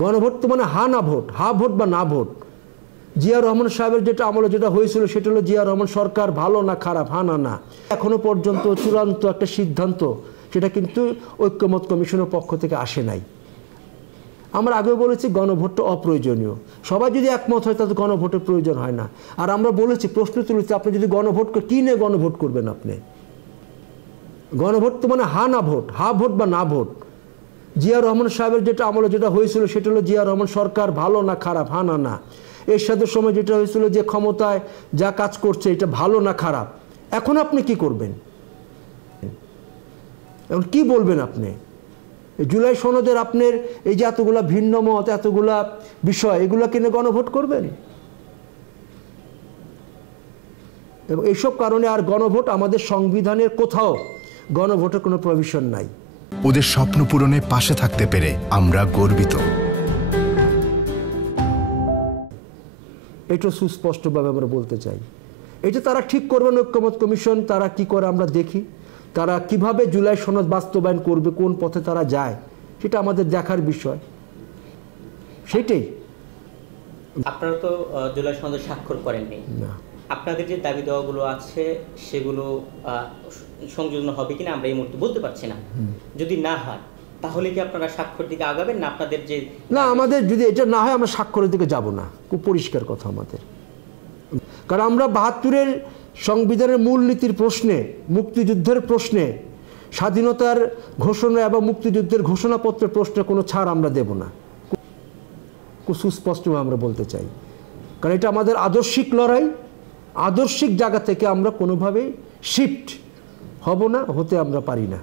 গণভোট তো মানে হা না ভোট, হা ভোট বা না ভোট। জিয়া রহমান সাহেবের যেটা আমলে যেটা হয়েছিল সেটা হলো জিয়া রহমান সরকার ভালো না খারাপ, হা না না। এখনো পর্যন্ত চূড়ান্ত একটা সিদ্ধান্ত সেটা কিন্তু ঐক্যমত কমিশনের পক্ষ থেকে আসে নাই। আমরা আগেও বলেছি গণভোটটা অপ্রয়োজনীয়। সবাই যদি একমত হয় তাতে গণভোটের প্রয়োজন হয় না। আর আমরা বলেছি, প্রশ্ন তুলেছি, আপনি যদি গণভোট কী নিয়ে গণভোট করবেন? আপনি গণভোট তো মানে হা না ভোট, হা ভোট বা না ভোট। জিয়া রহমান সাহেবের যেটা আমলে যেটা হয়েছিল সেটা হলো জিয়া রহমান সরকার ভালো না খারাপ, হা না না। এরশাদের সময় যেটা হয়েছিল যে ক্ষমতায় যা কাজ করছে এটা ভালো না খারাপ। এখন আপনি কি করবেন? এখন কি বলবেন আপনি? জুলাই সনদের আপনার এই যে এতগুলা ভিন্ন মত, এতগুলা বিষয়, এগুলা কিনে গণভোট করবেন? এবং এইসব কারণে আর গণভোট আমাদের সংবিধানের কোথাও গণভোটের কোনো প্রভিশন নাই। ওদের স্বপ্ন পূরণে পাশে থাকতে পেরে আমরা গর্বিত। এটা সুস্পষ্টভাবে আমরা বলতে চাই। এটা তারা ঠিক করবেন, ঐক্যমত কমিশন তারা কি করে আমরা দেখি। তারা কিভাবে জুলাই সনদ বাস্তবায়ন করবে, কোন পথে তারা যায়, সেটা আমাদের দেখার বিষয়। সেটাই। আপনারা তো জুলাই সনদে স্বাক্ষর করেননি না, আপনাদের যে দাবি দেওয়াগুলো আছে সেগুলো সংযোজন হবে কিনা আমরা এই মুহূর্তে বলতে পারছি না। যদি না হয় তাহলে কি আপনারা স্বাক্ষর দিকে আগাবেন না? আপনাদের যে না, আমাদের যদি এটা না হয় আমরা স্বাক্ষরের দিকে যাব না, খুব পরিষ্কার কথা আমাদের। কারণ আমরা ৭২-এর সংবিধানের মূলনীতির প্রশ্নে, মুক্তিযুদ্ধের প্রশ্নে, স্বাধীনতার ঘোষণা এবং মুক্তিযুদ্ধের ঘোষণাপত্রের প্রশ্নে কোনো ছাড় আমরা দেব না, খুব সুস্পষ্টভাবে আমরা বলতে চাই। কারণ এটা আমাদের আদর্শিক লড়াই। আদর্শিক জায়গা থেকে আমরা কোনোভাবেই শিফট হব না, হতে আমরা পারি না।